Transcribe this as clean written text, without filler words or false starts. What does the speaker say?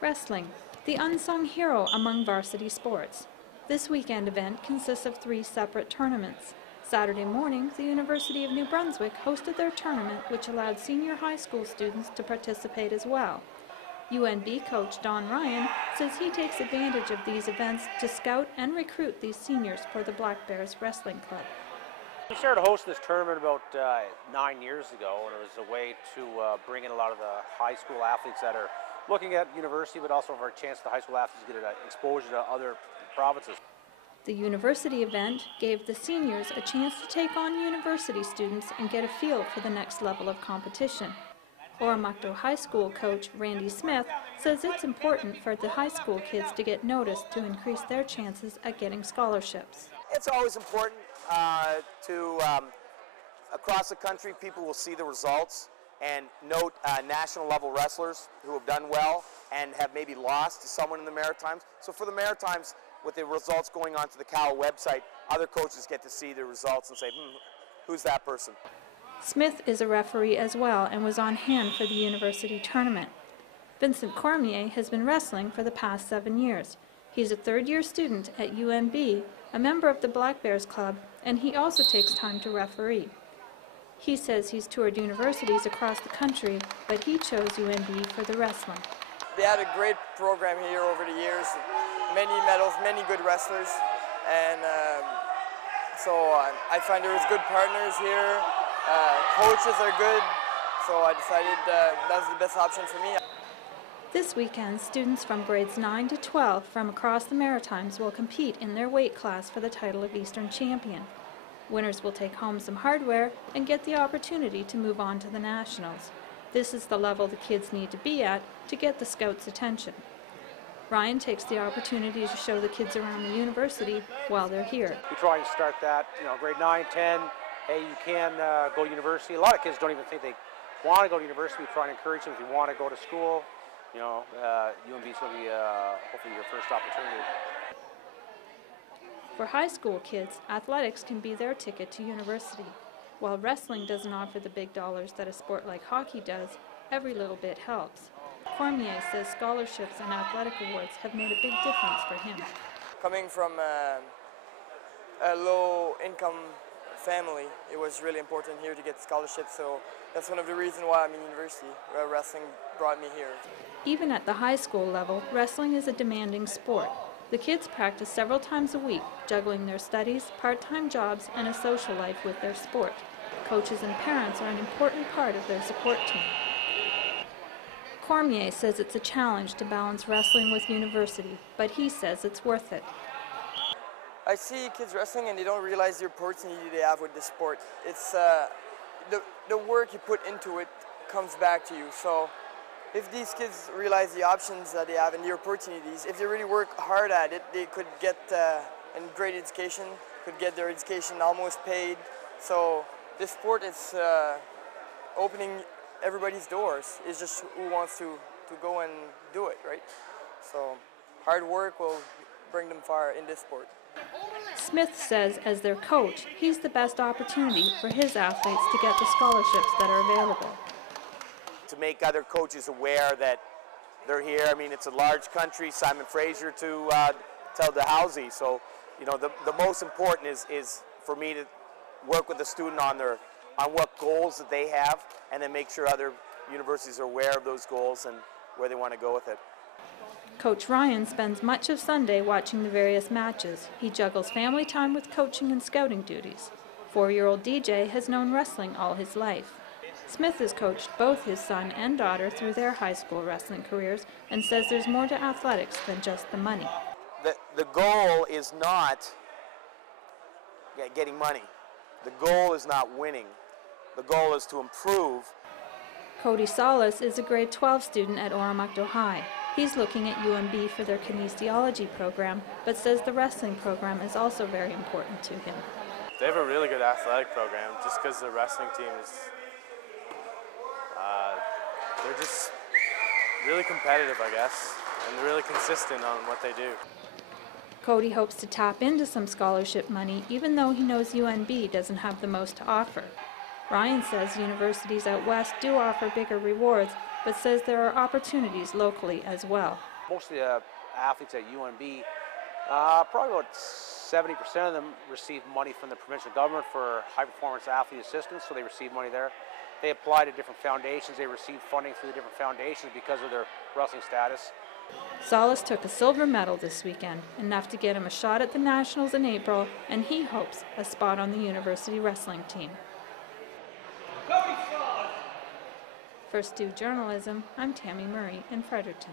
Wrestling, the unsung hero among varsity sports. This weekend event consists of 3 separate tournaments. Saturday morning, the University of New Brunswick hosted their tournament, which allowed senior high school students to participate as well. UNB coach Don Ryan says he takes advantage of these events to scout and recruit these seniors for the Black Bears Wrestling Club. We started hosting this tournament about 9 years ago, and it was a way to bring in a lot of the high school athletes that are looking at university, but also for a chance the high school athletes to get exposure to other provinces. The university event gave the seniors a chance to take on university students and get a feel for the next level of competition. Oromocto High School coach Randy Smith says it's important for the high school kids to get noticed to increase their chances at getting scholarships. It's always important across the country, people will see the results and note national level wrestlers who have done well and have maybe lost to someone in the Maritimes. So for the Maritimes, with the results going onto the CAL website, other coaches get to see the results and say, who's that person? Smith is a referee as well and was on hand for the university tournament. Vincent Cormier has been wrestling for the past 7 years. He's a third-year student at UNB, a member of the Black Bears Club, and he also takes time to referee. He says he's toured universities across the country, but he chose UNB for the wrestling. They had a great program here over the years, many medals, many good wrestlers, and so I find there was good partners here, coaches are good, so I decided that was the best option for me. This weekend, students from grades 9 to 12 from across the Maritimes will compete in their weight class for the title of Eastern Champion. Winners will take home some hardware and get the opportunity to move on to the Nationals. This is the level the kids need to be at to get the scouts' attention. Ryan takes the opportunity to show the kids around the university while they're here. We try and start that, grade 9, 10, hey, you can go to university. A lot of kids don't even think they want to go to university. We try and encourage them if you want to go to school. UNB is going to be hopefully your first opportunity. For high school kids, athletics can be their ticket to university. While wrestling doesn't offer the big dollars that a sport like hockey does, every little bit helps. Cormier says scholarships and athletic awards have made a big difference for him. Coming from a low-income family, it was really important here to get scholarships, so that's one of the reasons why I'm in university. Wrestling brought me here. Even at the high school level, wrestling is a demanding sport. The kids practice several times a week, juggling their studies, part-time jobs, and a social life with their sport. Coaches and parents are an important part of their support team. Cormier says it's a challenge to balance wrestling with university, but he says it's worth it. I see kids wrestling and they don't realize the opportunity they have with this sport. It's the work you put into it comes back to you. So if these kids realize the options that they have and the opportunities, if they really work hard at it, they could get a great education, could get their education almost paid. So this sport is opening everybody's doors. It's just who wants to go and do it, right? So hard work will bring them far in this sport. Smith says as their coach, he's the best opportunity for his athletes to get the scholarships that are available. To make other coaches aware that they're here. I mean, it's a large country, Simon Fraser to Dalhousie. So, the most important is for me to work with the student on what goals that they have, and then make sure other universities are aware of those goals and where they want to go with it. Coach Ryan spends much of Sunday watching the various matches. He juggles family time with coaching and scouting duties. 4-year-old DJ has known wrestling all his life. Smith has coached both his son and daughter through their high school wrestling careers and says there's more to athletics than just the money. The goal is not getting money. The goal is not winning. The goal is to improve. Cody Salas is a grade 12 student at Oromocto High. He's looking at UNB for their kinesiology program, but says the wrestling program is also very important to him. They have a really good athletic program just because the wrestling team is they're just really competitive, I guess, and they're really consistent on what they do. Cody hopes to tap into some scholarship money, even though he knows UNB doesn't have the most to offer. Ryan says universities out west do offer bigger rewards, but says there are opportunities locally as well. Most of the athletes at UNB, probably about 70% of them receive money from the provincial government for high performance athlete assistance, so they receive money there. They apply to different foundations, they receive funding through the different foundations because of their wrestling status. Solis took a silver medal this weekend, enough to get him a shot at the Nationals in April, and he hopes a spot on the university wrestling team. For Stu Journalism, I'm Tammy Murray in Fredericton.